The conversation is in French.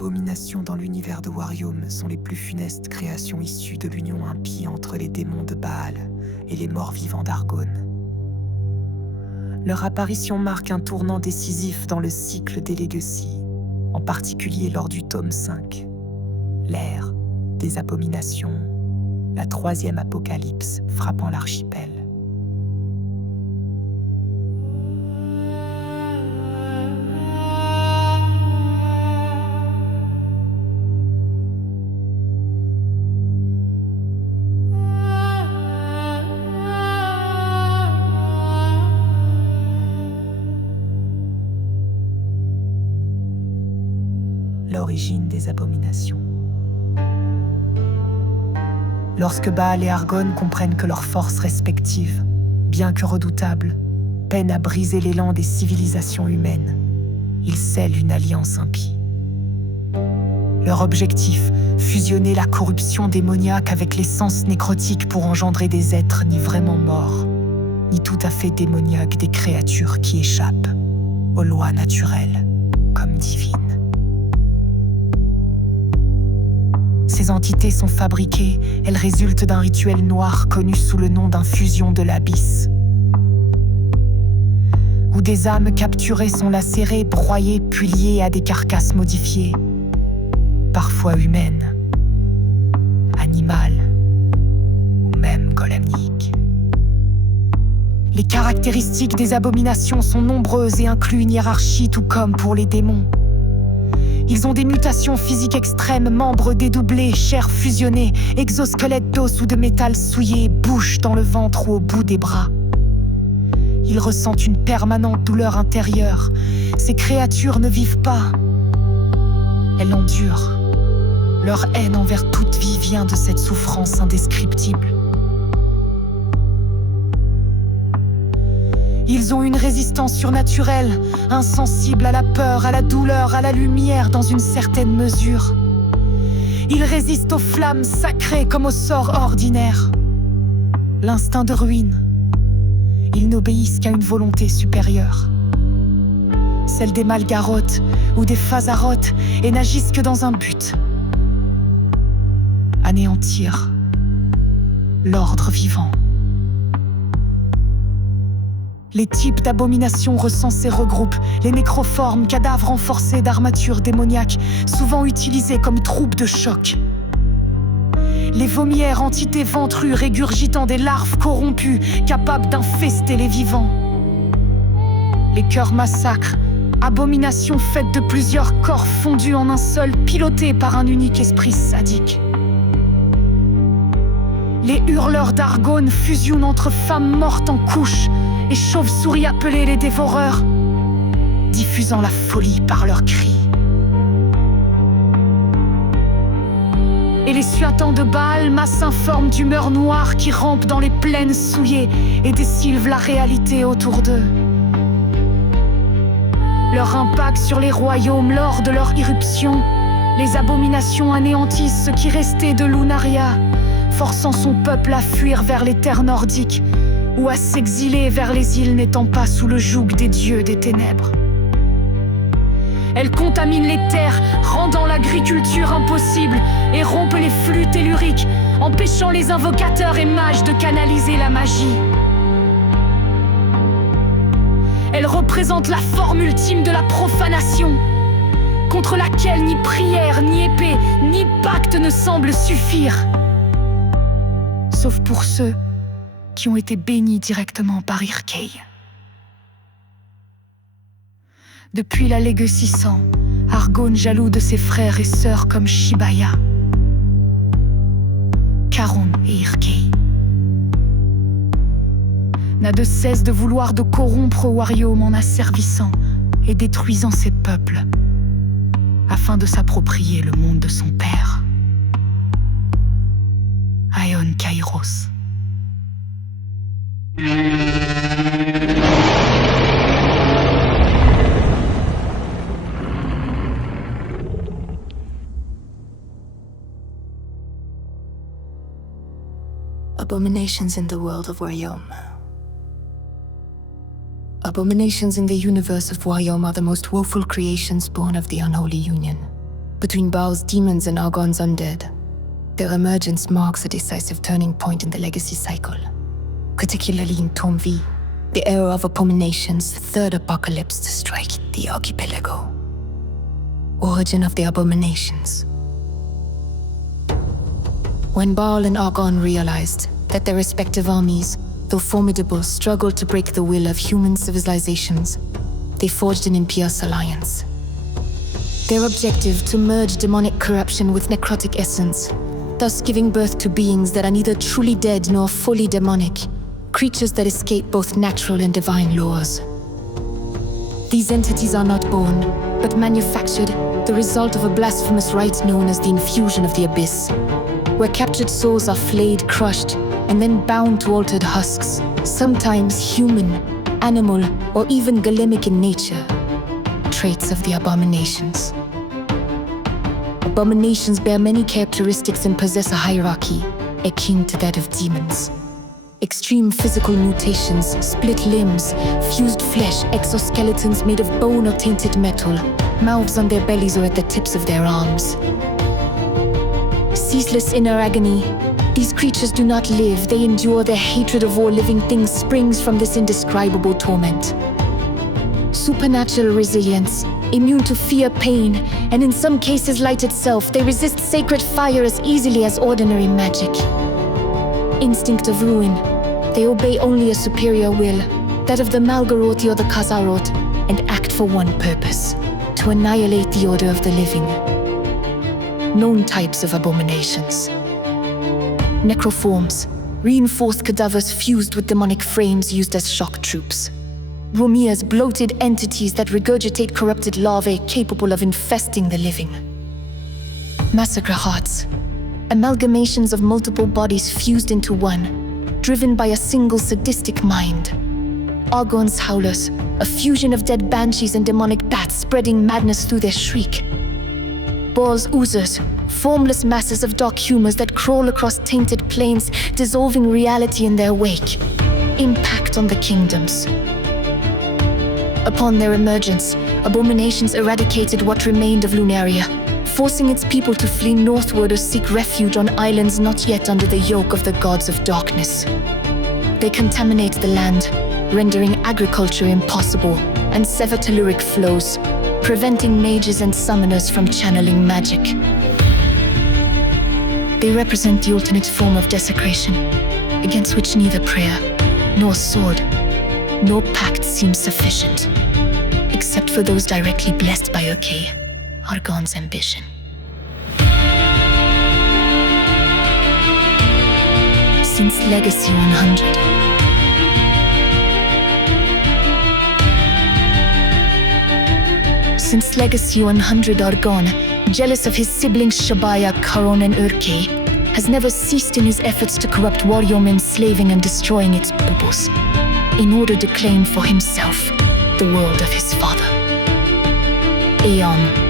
abominations dans l'univers de Warium sont les plus funestes créations issues de l'union impie entre les démons de Baal et les morts vivants d'Argon. Leur apparition marque un tournant décisif dans le cycle des Legacy, en particulier lors du tome 5, l'ère des abominations, la troisième apocalypse frappant l'archipel. L'origine des abominations. Lorsque Baal et Argon comprennent que leurs forces respectives, bien que redoutables, peinent à briser l'élan des civilisations humaines, ils scellent une alliance impie. Leur objectif, fusionner la corruption démoniaque avec l'essence nécrotique pour engendrer des êtres ni vraiment morts, ni tout à fait démoniaques, des créatures qui échappent aux lois naturelles comme divines. Ces entités sont fabriquées, elles résultent d'un rituel noir connu sous le nom d'infusion de l'abysse, où des âmes capturées sont lacérées, broyées, puis liées à des carcasses modifiées, parfois humaines, animales ou même golemniques. Les caractéristiques des abominations sont nombreuses et incluent une hiérarchie, tout comme pour les démons. Ils ont des mutations physiques extrêmes, membres dédoublés, chair fusionnée, exosquelettes d'os ou de métal souillé, bouche dans le ventre ou au bout des bras. Ils ressentent une permanente douleur intérieure. Ces créatures ne vivent pas. Elles endurent. Leur haine envers toute vie vient de cette souffrance indescriptible. Ils ont une résistance surnaturelle, insensible à la peur, à la douleur, à la lumière dans une certaine mesure. Ils résistent aux flammes sacrées comme aux sorts ordinaires. L'instinct de ruine. Ils n'obéissent qu'à une volonté supérieure. Celle des Malgaroth ou des Phazaroth, et n'agissent que dans un but. Anéantir l'ordre vivant. Les types d'abominations recensés regroupent les nécroformes, cadavres renforcés d'armatures démoniaques, souvent utilisés comme troupes de choc. Les vommières, entités ventrues régurgitant des larves corrompues, capables d'infester les vivants. Les cœurs massacres, abominations faites de plusieurs corps fondus en un seul, pilotés par un unique esprit sadique. Les hurleurs d'Argon fusionnent entre femmes mortes en couches et chauves-souris appelées les dévoreurs, diffusant la folie par leurs cris. Et les suintants de Baal, masse informe d'humeurs noires qui rampent dans les plaines souillées et décilvent la réalité autour d'eux. Leur impact sur les royaumes lors de leur irruption, les abominations anéantissent ce qui restait de Lunaria, forçant son peuple à fuir vers les terres nordiques ou à s'exiler vers les îles n'étant pas sous le joug des dieux des ténèbres. Elles contaminent les terres, rendant l'agriculture impossible et rompent les flux telluriques, empêchant les invocateurs et mages de canaliser la magie. Elles représentent la forme ultime de la profanation, contre laquelle ni prière, ni épée, ni pacte ne semblent suffire. Sauf pour ceux qui ont été bénis directement par Irkei. Depuis la Legacy 100, Argon, jaloux de ses frères et sœurs comme Shibaya, Karun et Irkei, n'a de cesse de vouloir de corrompre Warium en asservissant et détruisant ses peuples, afin de s'approprier le monde de son père. Aeon Kairos. Abominations in the world of Warium. Abominations in the universe of Warium are the most woeful creations born of the unholy union. Between Baal's demons and Argon's undead, their emergence marks a decisive turning point in the legacy cycle, particularly in Tome V, the era of Abomination's third apocalypse to strike the archipelago. Origin of the Abominations. When Baal and Argon realized that their respective armies, though formidable, struggled to break the will of human civilizations, they forged an impious alliance. Their objective to merge demonic corruption with necrotic essence, thus giving birth to beings that are neither truly dead nor fully demonic, creatures that escape both natural and divine laws. These entities are not born, but manufactured, the result of a blasphemous rite known as the infusion of the abyss, where captured souls are flayed, crushed, and then bound to altered husks, sometimes human, animal, or even golemic in nature, traits of the Abominations. Abominations bear many characteristics and possess a hierarchy, akin to that of demons. Extreme physical mutations, split limbs, fused flesh, exoskeletons made of bone or tainted metal, mouths on their bellies or at the tips of their arms. Ceaseless inner agony. These creatures do not live, they endure. Their hatred of all living things springs from this indescribable torment. Supernatural resilience, immune to fear, pain, and in some cases light itself, they resist sacred fire as easily as ordinary magic. Instinct of ruin, they obey only a superior will, that of the Malgaroti or the Khazarot, and act for one purpose: to annihilate the order of the living. Known types of abominations. Necroforms, reinforced cadavers fused with demonic frames used as shock troops. Rumias, bloated entities that regurgitate corrupted larvae capable of infesting the living. Massacre hearts, amalgamations of multiple bodies fused into one, driven by a single sadistic mind. Argon's howlers, a fusion of dead banshees and demonic bats spreading madness through their shriek. Baal's oozers, formless masses of dark humors that crawl across tainted plains, dissolving reality in their wake. Impact on the kingdoms. Upon their emergence, Abominations eradicated what remained of Lunaria, forcing its people to flee northward or seek refuge on islands not yet under the yoke of the gods of darkness. They contaminate the land, rendering agriculture impossible, and sever telluric flows, preventing mages and summoners from channeling magic. They represent the ultimate form of desecration, against which neither prayer, nor sword, nor pact seems sufficient, except for those directly blessed by Urkay, Argon's ambition. Since Legacy 100. Since Legacy 100, Argon, jealous of his siblings Shabaya, Charon, and Urkay, has never ceased in his efforts to corrupt Waryom, enslaving and destroying its pupils, in order to claim for himself the world of his father. Aeon.